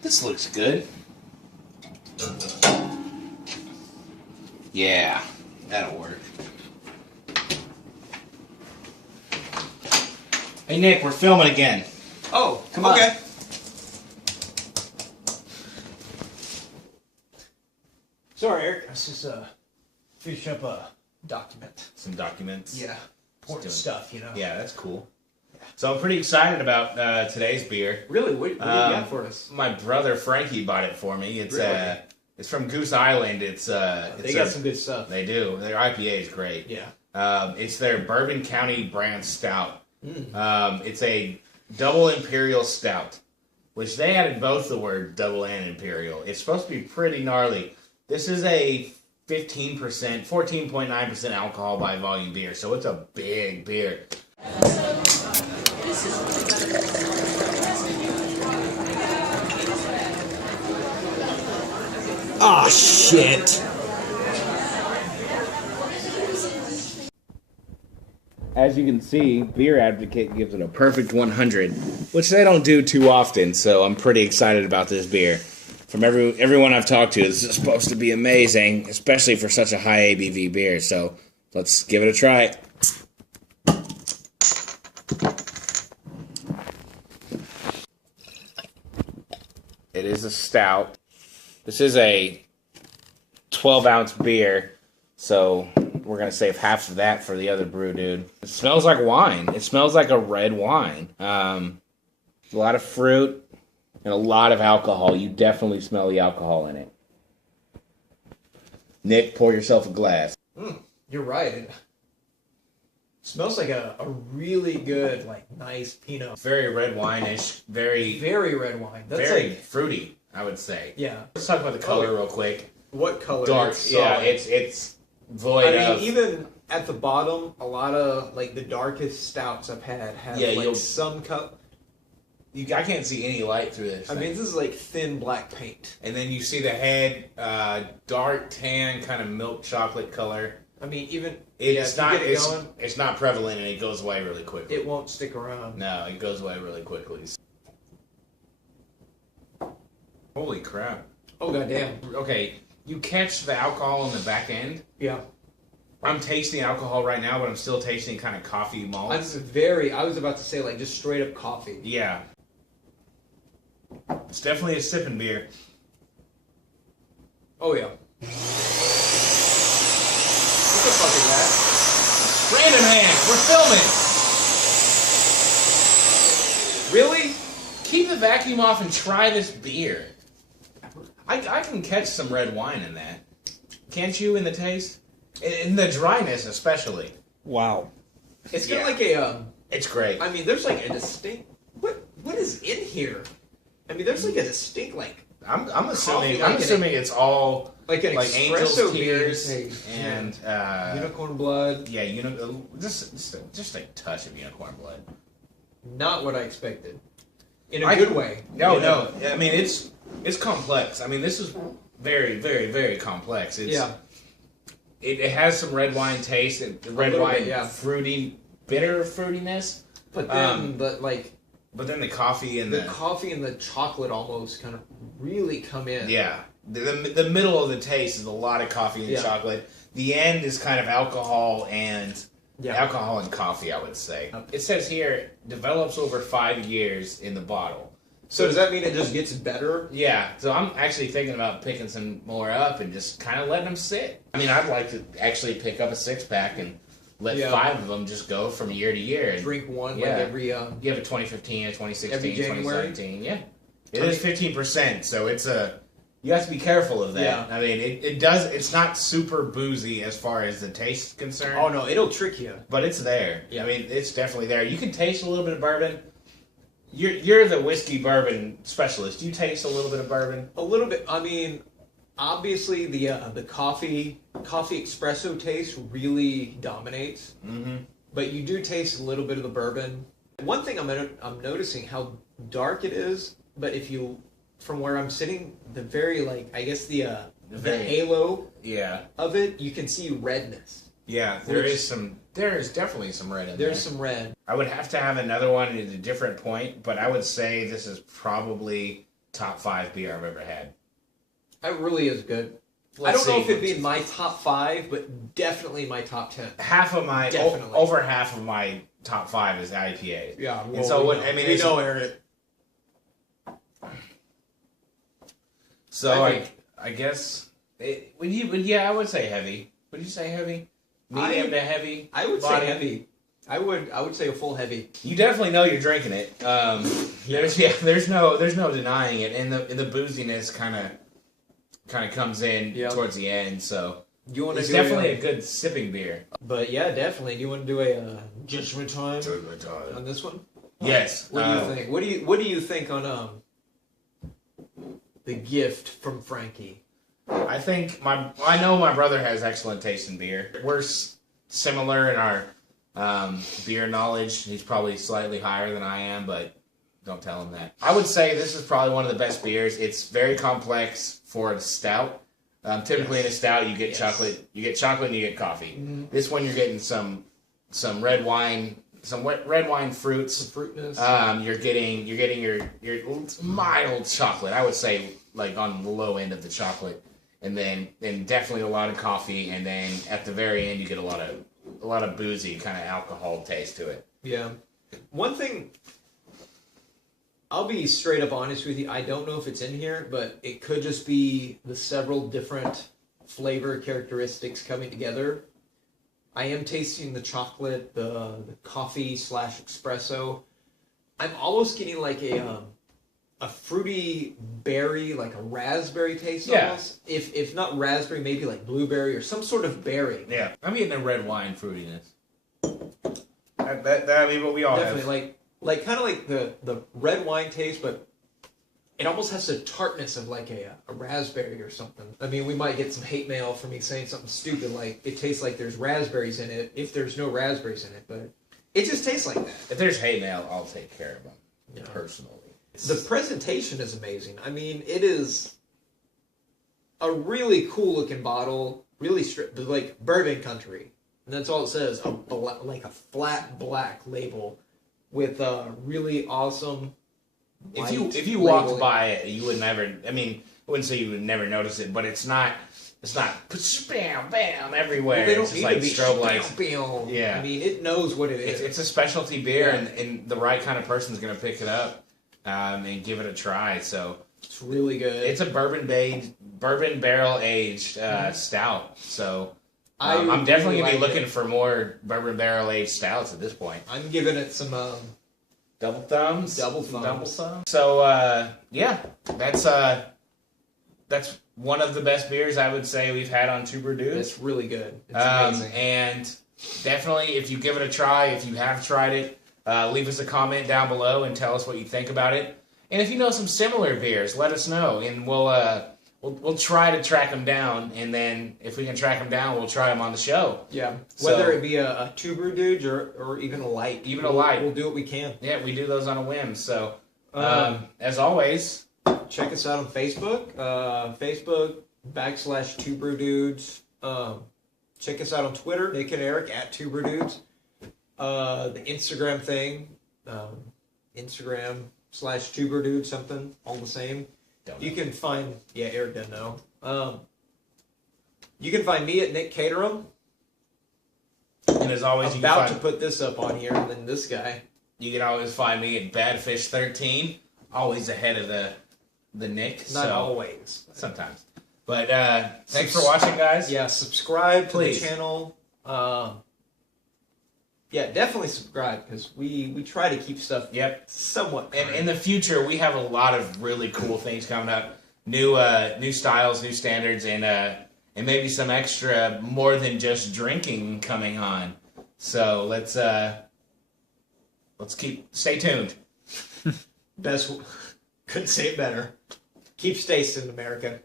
This looks good. Yeah, that'll work. Hey Nick, we're filming again. Oh, Come on. Okay. Sorry, Eric. I was just finishing up a document. Some documents. Yeah. Important stuff, you know. Yeah, that's cool. So I'm pretty excited about today's beer. Really? What do you got for us? My brother Frankie bought it for me. It's Really? It's from Goose Island. They got some good stuff. They do. Their IPA is great. Yeah. It's their Bourbon County Brand Stout. It's a double imperial stout, which they added both the word double and imperial. It's supposed to be pretty gnarly. This is a 14.9% alcohol by volume beer, so it's a big beer. Oh, shit. As you can see, Beer Advocate gives it a perfect 100, which they don't do too often, so I'm pretty excited about this beer. From everyone I've talked to, this is supposed to be amazing, especially for such a high ABV beer, so let's give it a try. It is a stout. This is a 12-ounce beer, so we're going to save half of that for the other brew, dude. It smells like wine. It smells like a red wine. A lot of fruit and a lot of alcohol. You definitely smell the alcohol in it. Nick, pour yourself a glass. You're right. It smells like a really good, like, nice Pinot. Very red wine-ish. Very red wine. That's very like, fruity, I would say. yeah. Let's talk about the color real quick. What color? Dark. It's Yeah, solid. it's void of... even at the bottom, a lot of, like, the darkest stouts I've had have, like, some cup. I can't see any light through this. I mean, this is like thin black paint. And then you see the head, dark tan, kind of milk chocolate color. I mean, even It's going, it's not prevalent, and it goes away really quickly. it won't stick around. No, it goes away really quickly. Holy crap! Oh, goddamn. Okay, you catch the alcohol on the back end. Yeah. I'm tasting alcohol right now, but I'm still tasting kind of coffee malt. I was about to say, like, just straight up coffee. Yeah. It's definitely a sipping beer. Oh, yeah. What the fuck is that? Random Hands, we're filming! Really? Keep the vacuum off and try this beer. I can catch some red wine in that. Can't you, in the taste? In the dryness, especially. Wow. It's got like a... it's great. I mean, there's like a distinct... What is in here? I mean, there's like a distinct, like... I'm assuming coffee, I'm assuming it's all like an angel's espresso tears beer, and unicorn blood. Yeah, just a touch of unicorn blood. Not what I expected. In a good way. No. I mean, it's complex. I mean, this is very, very, very complex. It has some red wine taste and red wine fruity, bitter fruitiness. But then but then the coffee and the coffee and the chocolate almost kind of really come in. Yeah. The middle of the taste is a lot of coffee and chocolate. The end is kind of alcohol and coffee, I would say. It says here, develops over 5 years in the bottle. So does that mean it just gets better? Yeah. So I'm actually thinking about picking some more up and just kind of letting them sit. I mean, I'd like to actually pick up a 6-pack and let 5 of them just go from year to year. And drink one like every... You have a 2015, a 2016, every January? 2017. Yeah. It is 15%, so it's a... You have to be careful of that. Yeah. I mean, it's not super boozy as far as the taste is concerned. Oh, no, it'll trick you. But it's there. Yeah. I mean, it's definitely there. You can taste a little bit of bourbon. You're the whiskey bourbon specialist. Do you taste a little bit of bourbon? A little bit. I mean, obviously the coffee espresso taste really dominates. Mm-hmm. But you do taste a little bit of the bourbon. One thing I'm noticing how dark it is, but if you, from where I'm sitting, the very, like, I guess the halo of it, you can see redness. Yeah, there is definitely some red in there. There's some red. I would have to have another one at a different point, but I would say this is probably top 5 beer I've ever had. It really is good. I don't know if it'd be in my top 5, but definitely my top 10. Over half of my top 5 is IPA. Yeah, and so we know Eric. So I guess I would say heavy. Would you say heavy? Medium to heavy. I would say heavy. I would say a full heavy. You definitely know you're drinking it. There's no denying it, and the booziness kind of comes in towards the end. So it's definitely a good sipping beer. But yeah, definitely. Do you want to do a judgment time on this one? Yes. What do you think? What do you think on the gift from Frankie? I think I know my brother has excellent taste in beer. We're similar in our beer knowledge. He's probably slightly higher than I am, but don't tell him that. I would say this is probably one of the best beers. It's very complex for a stout. Typically in a stout, you get chocolate. You get chocolate and you get coffee. Mm-hmm. This one, you're getting some red wine, red wine fruits. Some fruitness. You're getting your mild chocolate. I would say like on the low end of the chocolate. And then definitely a lot of coffee, and then at the very end you get a lot of boozy kind of alcohol taste to it. Yeah. One thing, I'll be straight up honest with you. I don't know if it's in here, but it could just be the several different flavor characteristics coming together. I am tasting the chocolate, the coffee / espresso. I'm almost getting like a fruity berry, like a raspberry taste almost. If not raspberry, maybe like blueberry or some sort of berry. Yeah, I'm getting a red wine fruitiness. I mean, what we all definitely have. like kind of like the red wine taste, but it almost has the tartness of like a raspberry or something. I mean, we might get some hate mail for me saying something stupid like it tastes like there's raspberries in it if there's no raspberries in it, but it just tastes like that. If there's hate mail, I'll take care of them personally. The presentation is amazing. I mean, it is a really cool looking bottle, really like Bourbon Country, and that's all it says. Like a flat black label with a really awesome. If you walked by it, you would never. I mean, I wouldn't say you would never notice it, but it's not bam bam everywhere. Well, they don't it's just need like to be strobe lights. Bam. Yeah, I mean, it knows what it is. It's a specialty beer, and the right kind of person's gonna pick it up. And give it a try. So it's really good. It's a bourbon barrel aged stout. So I'm definitely gonna be looking for more bourbon barrel aged stouts at this point. I'm giving it some double thumbs. Double thumbs. So yeah, that's one of the best beers I would say we've had on Two Brew Dudes. It's really good. It's amazing. And definitely, if you give it a try, if you have tried it. Leave us a comment down below and tell us what you think about it. And if you know some similar beers, let us know, and we'll try to track them down. And then if we can track them down, we'll try them on the show. Yeah, whether it be a Two Brew Dudes or even a light, we'll do what we can. Yeah, we do those on a whim. So as always, check us out on Facebook, Facebook / Two Brew Dudes. Check us out on Twitter, Nick and Eric at Two Brew Dudes. The Instagram thing, Instagram / Two Brew Dude, something, all the same. You can find, Eric doesn't know. You can find me at Nick Caterham. And as always, I'm about to put this up on here, and then this guy. You can always find me at Badfish13, always ahead of the Nick. Not always. Sometimes. But thanks for watching, guys. Yeah, subscribe to the channel. Yeah, definitely subscribe because we try to keep stuff somewhat current. And in the future, we have a lot of really cool things coming up. New styles, new standards, and maybe some extra more than just drinking coming on. So let's stay tuned. Couldn't say it better. Keep stacing, America.